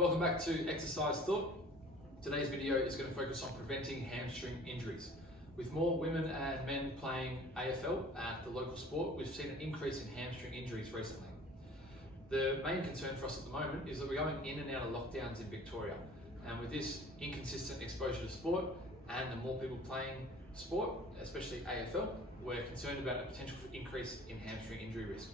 Welcome back to Exercise Thought. Today's video is going to focus on preventing hamstring injuries. With more women and men playing AFL at the local sport, we've seen an increase in hamstring injuries recently. The main concern for us at the moment is that we're going in and out of lockdowns in Victoria. And with this inconsistent exposure to sport and the more people playing sport, especially AFL, we're concerned about a potential for increase in hamstring injury risk.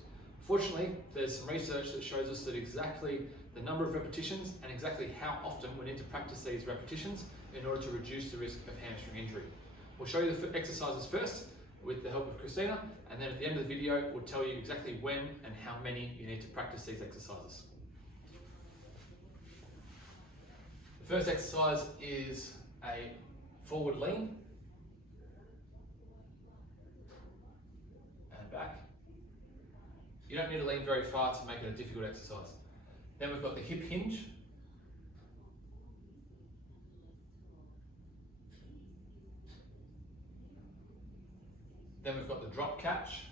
Fortunately, there's some research that shows us that exactly the number of repetitions and exactly how often we need to practice these repetitions in order to reduce the risk of hamstring injury. We'll show you the exercises first with the help of Christina, and then at the end of the video, we'll tell you exactly when and how many you need to practice these exercises. The first exercise is a forward lean and back. You don't need to lean very far to make it a difficult exercise. Then we've got the hip hinge. Then we've got the drop catch.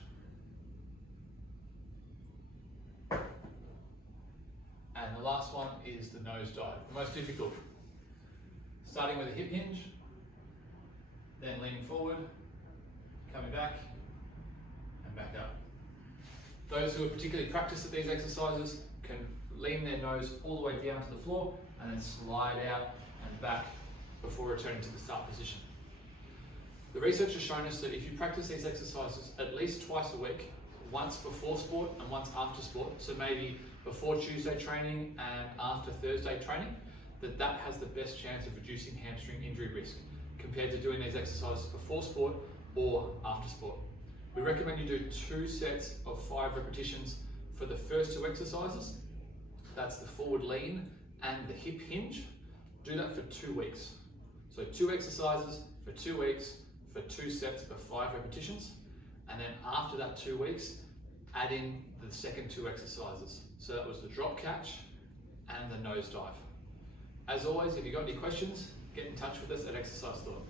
And the last one is the nose dive, the most difficult. Starting with a hip hinge, then leaning forward, coming back, and back up. Those who are particularly practiced at these exercises can lean their nose all the way down to the floor and then slide out and back before returning to the start position. The research has shown us that if you practice these exercises at least twice a week, once before sport and once after sport, so maybe before Tuesday training and after Thursday training, that has the best chance of reducing hamstring injury risk compared to doing these exercises before sport or after sport. We recommend you do 2 sets of 5 repetitions for the first 2 exercises. That's the forward lean and the hip hinge. Do that for 2 weeks. So 2 exercises for 2 weeks for 2 sets of 5 repetitions. And then after that 2 weeks, add in the second 2 exercises. So that was the drop catch and the nose dive. As always, if you've got any questions, get in touch with us at Exercise Thought.